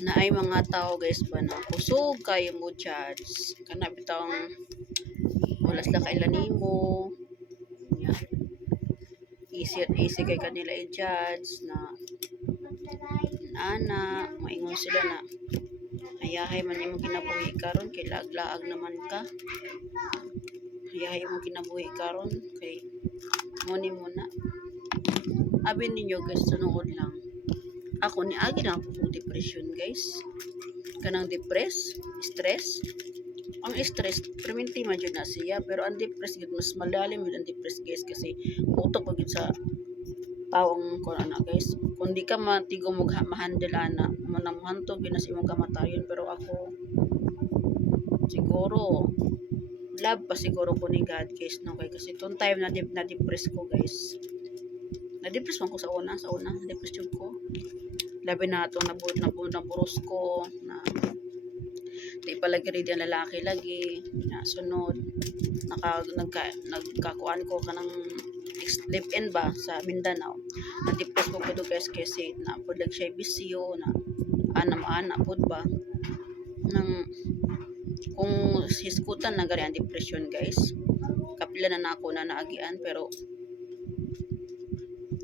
Na ay mga tao guys ba na kusog kayo mo judge kana bitang wala sila kailan mo nya easy kay kanila i-judge na ana maingon sila na ayahay man imong kinabuhi karon kay laag-laag naman ka ayahay imong kinabuhi karon kay muni muna abi ninyo guys sunod lang ako ni agi na po depression guys kanang stress ang stress perminti man jud na siya pero ang depress gid mas malalim yun ang depress guys kasi utok pag sa tawong ko ana guys kung di ka matigo mo ma-handle ana manamhantog yun na sa imong kamatayon pero ako siguro love pa siguro ko ni God guys no kay kasi tong time na depress ko guys na depress man ko sa una depress jud ko labi na itong naburos ko na di palagi rin ang lalaki lagi na sunod nagkakuan ko kanang live-in ba sa Mindanao na-depress ko po guys kasi na pulag siya bisyo na ana pud ba nang kung hiskutan na gari ang depression guys kapila na ako na naagian pero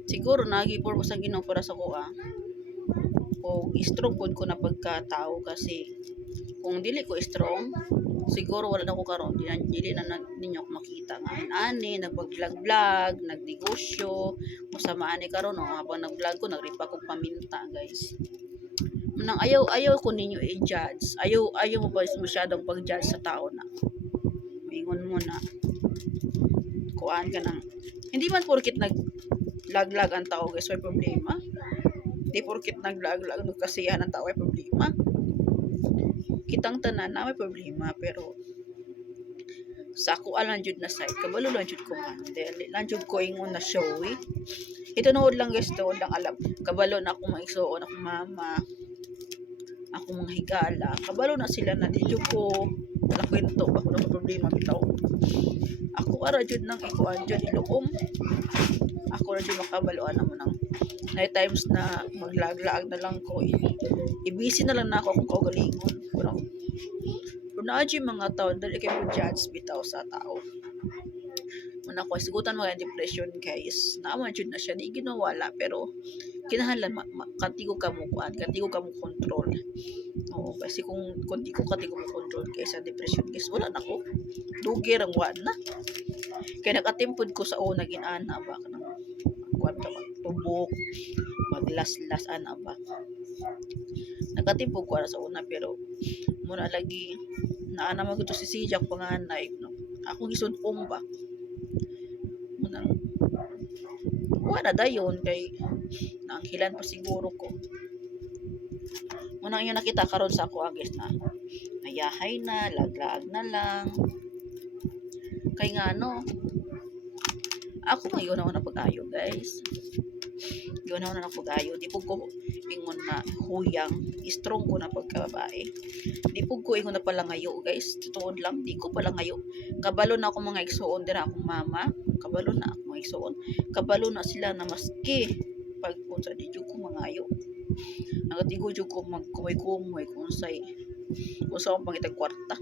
siguro nagi purpose ang Ginoo para sa kuha o strong pod ko na pagkatao kasi kung dili ko strong siguro wala na ko karon dili na ninyo makita nga ani nagpag-vlog nagnegosyo masama ani karon no habang nag-vlog ko nagripa ko paminta guys nang ayaw ko ninyo i-judge ayaw mo ba masyadong pag-judge sa tao na maingon mo na kuan ka nang hindi man porkit nag-lag ang tao guys may problema di porkit naglag-lag nagkasiyahan ang tao ay problema kitang tanan na may problema pero sa ako alang jud na side kabalo lang jud ko man dili lang jud ko ingon na showy ito nood lang guys to lang alam kabalo na ako maigsuon ako mama ako mga higala kabalo na sila na di jud ko wala kwento ako na problema bitaw ako ara jud nang ikuan jud iluom ako ra jud makabaloan naman nang night times na maglag-laag na lang ko i-busy na lang na ako kung kaugalingon pero na mga tao dali kay mo judge bitaw sa tao man ako sigutan mo ang depression guys naaman jud na siya di ginawala pero kinahanglan katigo ka mo control oo kasi kung di ko katigo mo control kay sa depression guys wala na ko dugi rang wa na kay nakatimpod ko sa una ginana ba kanang kuan ka magtubok maglaslas ana ba nakatimpod ko sa una pero muna lagi naana mo si Sijak panganay no ako gisudong ba munang wala dayon kay naanghilan pa siguro ko munang yung nakita karon sa ako agis na ayahay na laglaag na lang kay nga no ako ngayon na pag-ayo guys yun na pag-ayo di po ko ingon na huyang strong ko na pagkababae di po ko ingon na pala ngayo guys tutuod lang di ko pala ngayo kabalo na ako mga igsuon dira akong mama kabalo na ako mga igsuon kabalo na sila na maski pag unsa di jud ko mangayo nagatigo jud ko magkumoy-kumoy kung say usa akong pangitag kwarta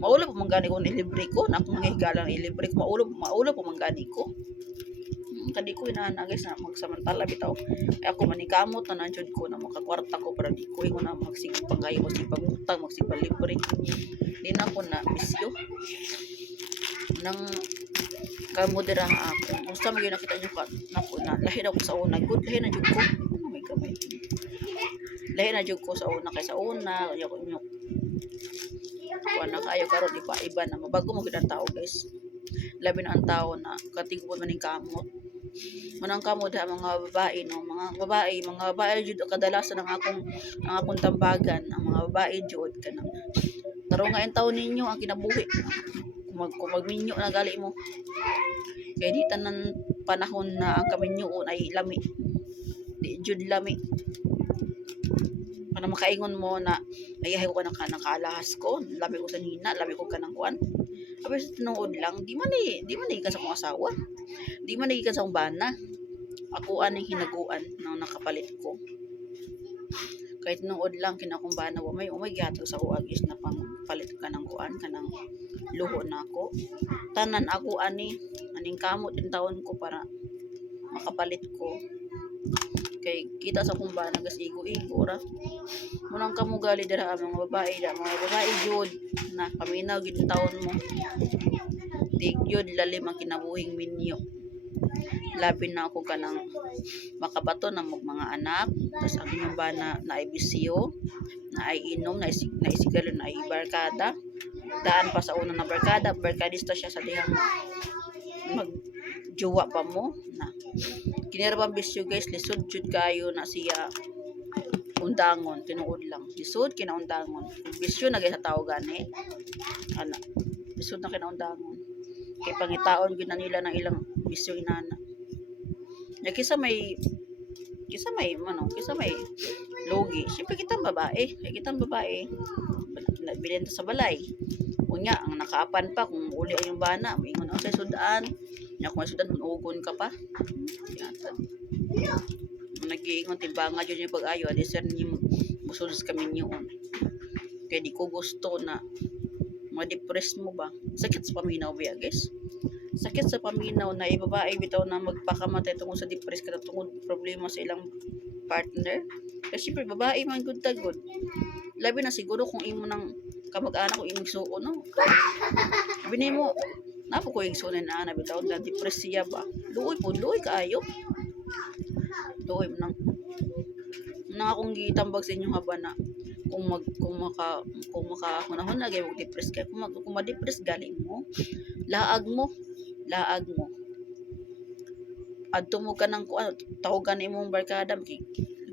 maulo pa manggani ko nilibre ko na akong mga higalang ilibre ko maulo pa manggani ko kadi ko inaana guys na magsamantala bitaw ay ako manikamot na nanjud ko na makakwarta ko para di ko ingon na magsige panggayo ko si pagutang magsige libre di na ko na bisyo nang kamodera ako usa magyo nakita jud ka nako na lahi daw ko sa una good lahi na jud ko oh my god lahi na jud ko sa una kay sa una yo ko inyo wala kayo karon iba na mabago mo gid ang tao guys labi na ang tao na katigo pa maning kamot manang kamo da mga babae no mga babae jud kadalasan ang akong tambagan ang mga babae jud kanang tarungain taon ninyo ang kinabuhi kung magminyo na gali mo kay di tanan panahon na ang kaminyoon ay lami di jud lami para makaingon mo na ayahay ko kanang kalahas ko lami ko sa nina lami ko kanang kuan abi sa tinuod lang di man ikan sa akong asawa di man ikan sa akong bana Ako aning hinaguan nang nakapalit ko. Kahit nood lang kinakumbana wa may umay gihatag sa uagis na pang palit ka ng kuan kanang luho na ako. Tanan ako aning kamot in taon ko para makapalit ko. Kay kita sa kumbana gas igo-igo ra. Munang kamugali dira ang mga babae jud na paminaw gid in taon mo. Di yun lalim ang kinabuhing minyo. Labi na ako kanang makabato na mga anak, tas ang inyong bana na ay bisyo, na ay inom, na ay sigalo, na ay barkada. Daan pa sa una na barkadista siya sa dihang magjuwa pa mo na. Kinirabang bisyo guys, lisod jud kayo na siya undangon, tinuod lang. Lisod kinaundangon. Bisyo na sa tao gani. Ana, lisod na kinaundangon. Kay pangitaon gyud na nila ng ilang bisyo inana. Ya kisa may logi. Siyempre kitang babae. Kaya kitang babae. Bilhin sa balay. Unya, ang nakaapan pa kung uli ay yung bana. Maingon ang sa sudan. Nya kung sudan, unugon ka pa. Yatan. Nag-iingon, timbanga dyan yung pag-ayo. Adi sir niyo, musulos kami niyon. Kaya di ko gusto na ma-depress mo ba. Sakit sa paminaw ba guys? Sakit sa paminaw na ibabae bitaw na magpakamatay tungkol sa depress kada tungod problema sa ilang partner. Kasi syempre babae man good ta good. Labi na siguro kung imo nang kamag-anak kung imong suo no. Sabi mo napo ko igsuon na bitaw na depress siya ba. Luoy kaayo. Luoy man nang akong gitambag sa inyo haba na kung maka hunahon na gyud depress kay kung ma-depress galing mo laag mo adto mo ka ng kuan tawagan imong barkada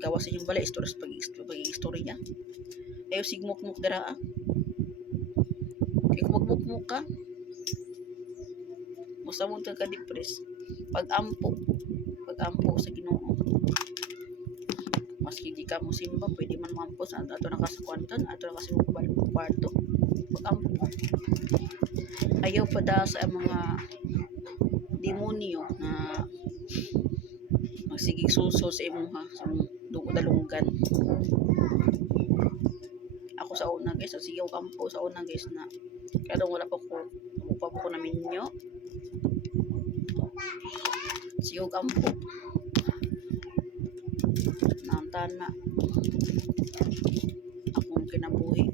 gawas inyong balay stories pag-istorya ayo sigmok-mok dira kay kung magmukmok ka musamon ka depress pag-ampo sa Ginoo maski di ka mo simba pwede man mampo sa ato na kasakwanton ato na kasi kwarto pag-ampo ayaw pa da sa mga demonyo na magsigig sulso sa imong sa dalunggan. Ako sa una guys, sigaw kampo sa una guys na kaya wala pa ko na minyo. Sigaw kampo. Nantana akong kinabuhi.